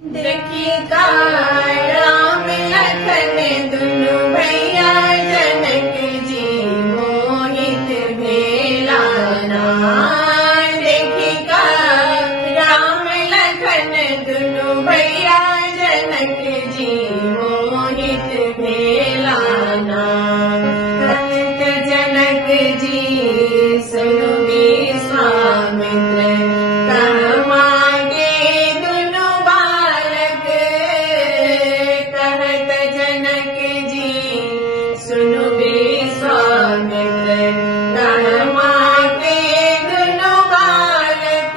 देखी का राम लखन दुनु भैया जनक जी मोहित भेला ना। देखी का राम लखन दुनु भैया जनक जी मोहित भेला ना। जनक जी सुनु विश्वामित्र कह मांगे दुनु बालक। कहत जनक जी सुनु विश्वामित्र कह मांगे दुनु बालक।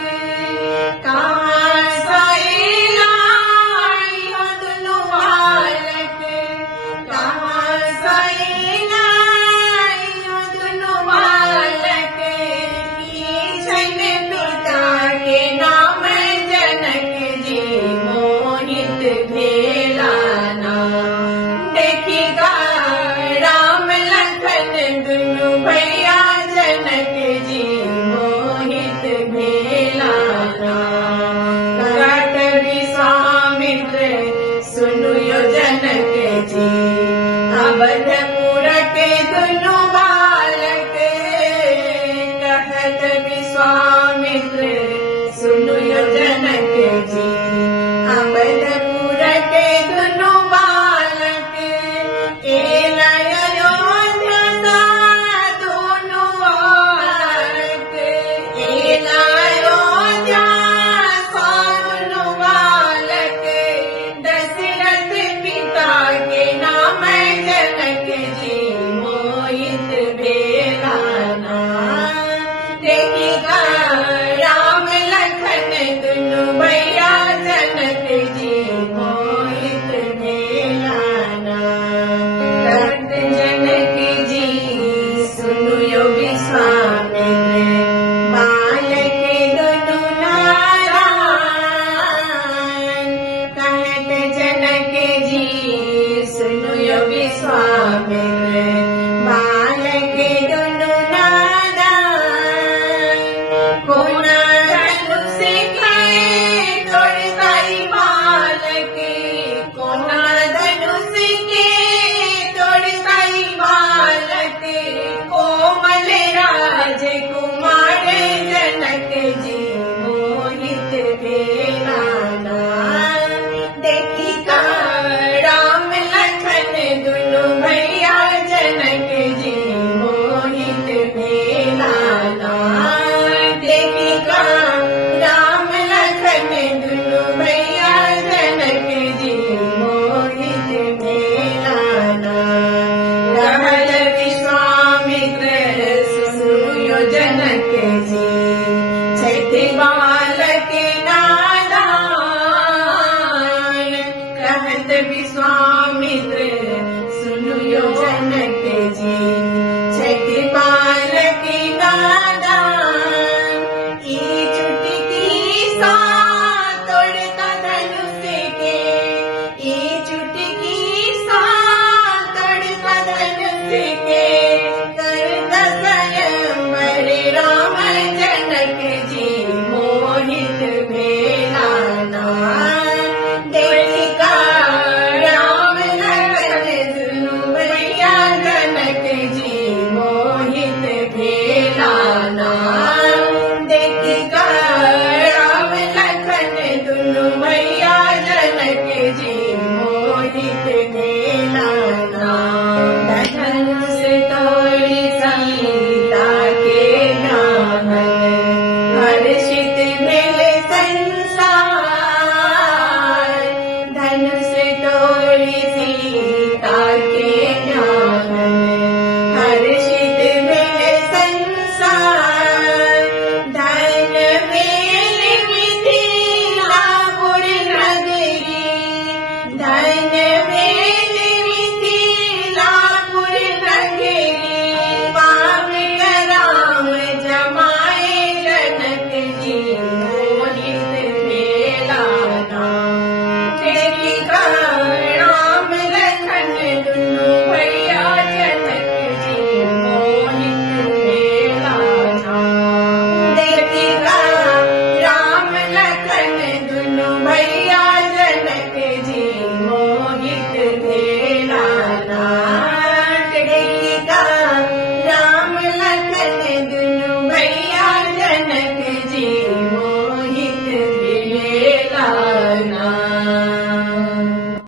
कहाँ सैला यो दुनु बालक। कहाँ सैला यो दुनु बालक। छन पिता के नाम जनक जी मोहित भेला ना। देखी का राम लखन दुनु भैया जनक जी मोहित भेला ना। करत विश्वामित्र सुनु यो जनक जी अवधपुर के दुनु बालक। कहत विश्वामित्र सुनु यो जनक जी अवधपुर के दुनु बालक। एला अयोध्या का दुनु बालक। एला अयोध्या का दुनु बालक। दशरथ पिता के नाम जनक जी मोहित भेला ना। देखी का राम लखन दुनु भैया जनक जी मोहित भेला ना। करत जनक जी सुनु यो विश्वामित्र बालक दुनु नारायण। कहत जनक जी सुनु यो विश्वामित्र